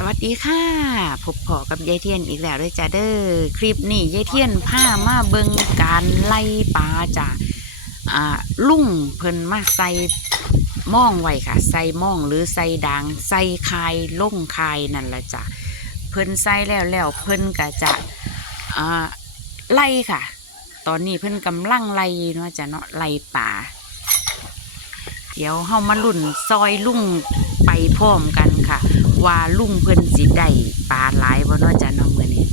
สวัสดีค่ะพบพอกับยายเทียนอีกแล้วด้วยจ้าเด้อคลิปนี้ยายเทียนผ้ามาเบิงการไล่ปลาจ้ะอ่าลุ่งเพิ่นมาใส่ม่องไว้ค่ะ ใส่ม่องหรือใส่ดังใส่คายล่งคายนั่นแหละจ้ะเพิ่นใส่แล้วแล้วเพิ่นก็จะอ่าไล่ค่ะ ตอนนี้เพิ่นกำลังไล่เนาะจ้ะเนาะไล่ป่าเดี๋ยวเฮามาลุ่นซอยลุ่งไปพร้อมกันค่ะ ว่าลุงเพิ่นสิได้ปลาหลายบ่เนาะจ้ะน้องมื้อนี้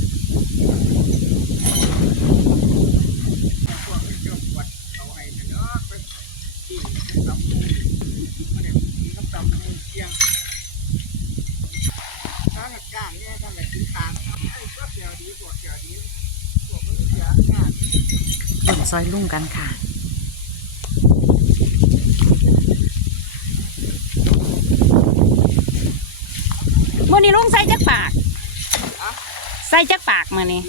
ลุ่นซอยลุงกันค่ะ มื้อนี้ลงใส่จักปากใส่จักปากมื้อนี้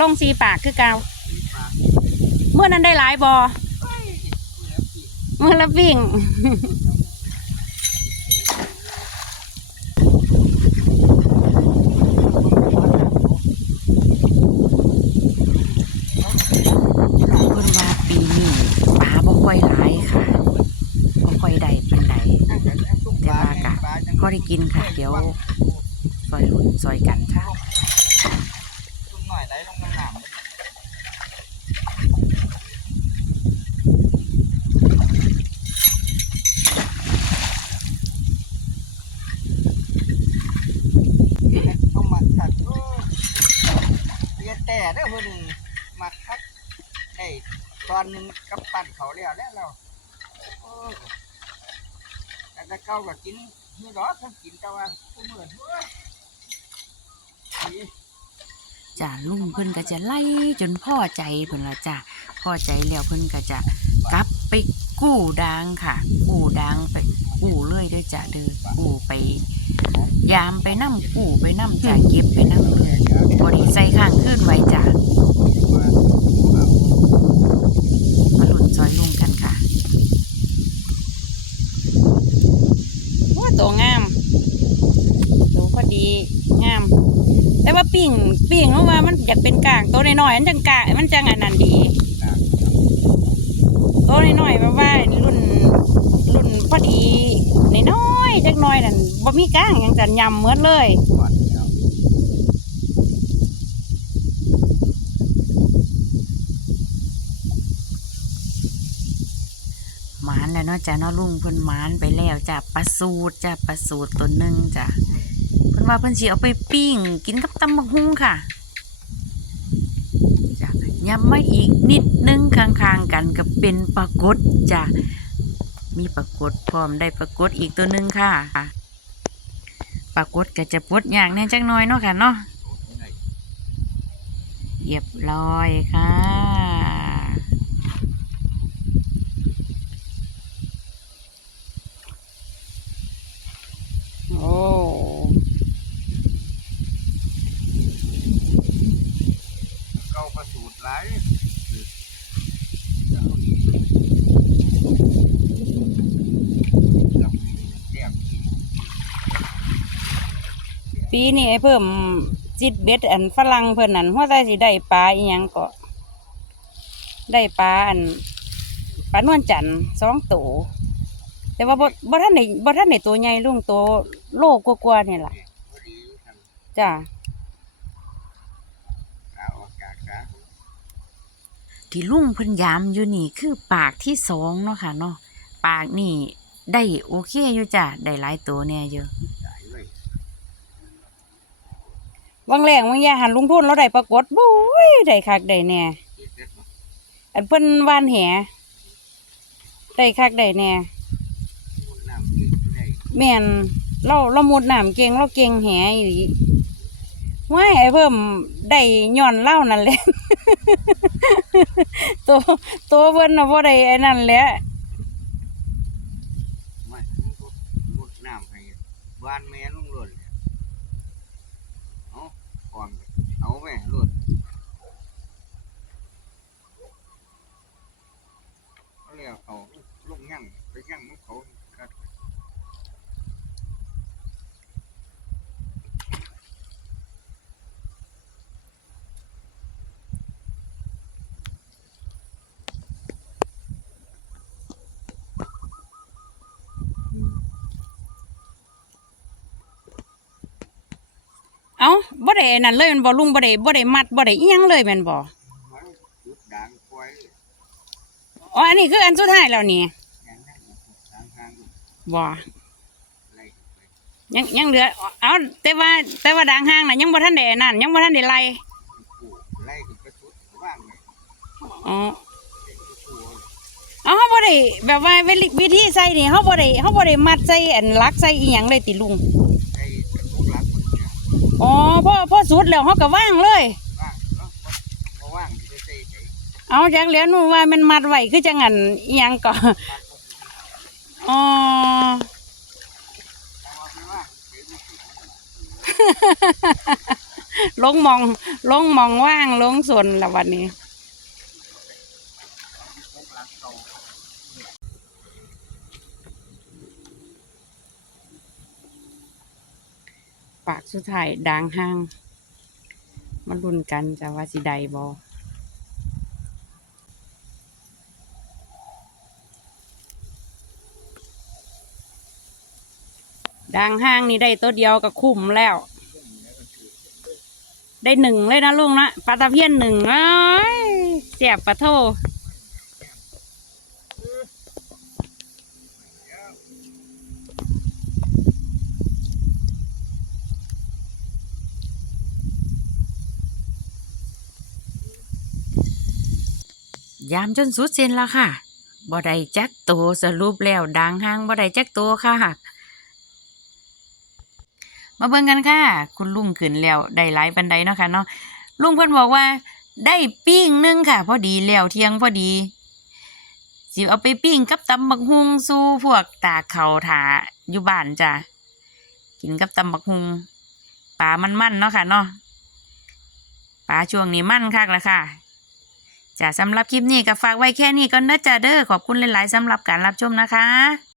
ลงสีปากคือเกาเมื่อนั้นได้หลายบ่เมื่อละวิ่งเพิ่นว่าปีปลาบ่ค่อยหลายค่ะบ่ค่อยได้กินค่ะ เดี๋ยว อยหลุ่นซอยกันค่ะหน่อยไหลลงน้ำหนามต้องมาขัดเรียนแต่เด้อเพิ่นมาคัดไอ้ตอนหนึงกับปั่นเขาแล้วแล้วเราแต่ถ้าเก่าก็กินนี่อกทั้งกินแต่ว่าผู้เหมือน จ้ะลุงเพิ่นก็จะไล่จนพ่อใจเพิ่นละจ้ะพ่อใจแล้วเพิ่นก็จะกลับไปกู้ดังค่ะ กู้ดังไปกู้เลยด้วยจ้ะเด้อกู้ไป ยามไปนั่งกู้ไปนั่งจ้ะเก็บไปนั่งเลยบ่ได้ใส่ข้างขึ้นไว้จ้ะมาหลุนซอยลุงกันค่ะว่าตัวงามตัวพอดีงาม แต่ว่าปิ่งปิ่งเพราะว่ามัน อยากเป็นกลางตัวน้อยๆมันจังกะมันจังอันนั้นดีตัวน้อยๆแบบว่ารุ่นรุ่นพอดีน้อยๆจักหน้อยนั่นบ่มีกลางยังจันยำเหมือนเลยหมานแล้วเนาะจ้ะเนาะลุงเพิ่นหมานไปแล้วจ้ะปลาสูตรจ้ะปลาสูตรตัวหนึ่งจ้ะเพิ่นว่าเพิ่นสิเอาไปปิ้งกินกับตำบักหุ่งค่ะ ย้ำมาอีกนิดนึงข้างๆกันก็เป็นปลากดจ้ะมีปลากดพร้อมได้ปลากดอีกตัวหนึ่งค่ะปลากดก็จะปวดอย่างแน่จักหน่อยเนาะค่ะเนาะเรียบร้อยค่ะ โอ้ เก่าประสูตรหลายเรียบ ปีนี้ไอ้เพิ่มจิตเบ็ดอันฝรั่งเพิ่นนั่นว่าได้สิได้ปลาอีหยังก็ได้ปลาอันปลานวลจันทร์สองตัวแต่ว่าบ่บ่ท่านได้บ่ท่านได้ตัวใหญ่ลุงตัวโลกว่าๆนี่ล่ะจ้าที่ลุงเพิ่นยามอยู่นี่คือปากที่สองเนาะค่ะเนาะปากนี่ได้โอเคอยู่จ้ะได้หลายตัวแน่เยอะ สายเลย วังแรงวังยาหันลุงทุนเราได้ปรากฏบุ้ยได้คักได้แน่อันเพิ่นวานแหได้คักได้แน่มุดน้ำกินได้แม่นเราเรามุดน้ำเก่งเราเก่งแหอีหลีว่าไอ้เพิ่มได้ย้อนเล่านั่นแหละตัวตัวเพิ่นน่ะบ่ได้ไอ้นั่นแหละไม่มุดมุดน้ำให้บ้านแม่ลุงหล่นเลยเอาก่อนเอา แม่หล่นเอาเรียกเขาลูกยั่งไปยั่งมันเขา เอ้าบ่ได้นั่นเลยแมันบ่ลุงบ่ได้บ่ได้มัดบ่ได้อิหยังเลยแม่นบ่มันจุดด่างปล่อยอ๋ออันนี้คืออันสุดท้ายแล้วนี่อย่างนั้นทางทางบ่ไล่ไปยังยังเหลือเอ้าแต่ว่าแต่ว่าด่างห้างน่ะยังบ่ทันได้นั่นยังบ่ทันได้ไล่ปลูไล่ขึ้นไปสุดว่างเลยอ๋อเด็กก็กลัวเอาเฮาบ่ได้แบบว่าวิธีวิธีใส่นี่เฮาบ่ได้เฮาบ่ได้มัดใส่อันลักใส่อีหยังเลยติลุง ไอ้กระทุกหลังมันเนี่ย อ๋อพอพอสุดแล้วเฮาก็วางเลย ว่างเนาะบ่ว่างที่จะใส่ใจเอาจักแล้วหนูว่ามันมัดไว้คือจังอันอีหยังก็อ๋อถ้าว่าไม่ว่างเดี๋ยวมันสิลงหมองลงหมองว่างลงส่วนละวันนี้ พวกหลังเก่า ปากสุดท้ายด่างห้าง มาลุ้นกันจะว่าสิใดบอด่างห้างนี่ได้ตัวเดียวก็คุ้มแล้ว ได้หนึ่งเลยนะลุงนะปลาตะเพียนหนึ่งเอ้ยเสียบปลาโท ยามจนสุดเส้นแล้วค่ะบ่ได้จักโตวสรุปแล้วด่างห้างบ่ได้จักโตวค่ะ มาเบิ่งกันค่ะ คุณลุงขึ้นแล้วได้หลายปันไดเนาะค่ะเนาะลุงเพิ่นบอกว่า ได้ปิ้งหนึงค่ะ พอดีแล้วเที่ยงพอดีสิเอาไปปิ้งกับตำบักฮุงสู่พวกตาเขาถาอยู่บ้านจ้ะกินกับตำบักฮุงปลามันๆเนาะค่ะเนาะปลาช่วงนี้มันคักละค่ะ จ้ะสำหรับคลิปนี้ก็ฝากไว้แค่นี้ก่อนนะจ้ะเด้อขอบคุณหลาย ๆสำหรับการรับชมนะคะ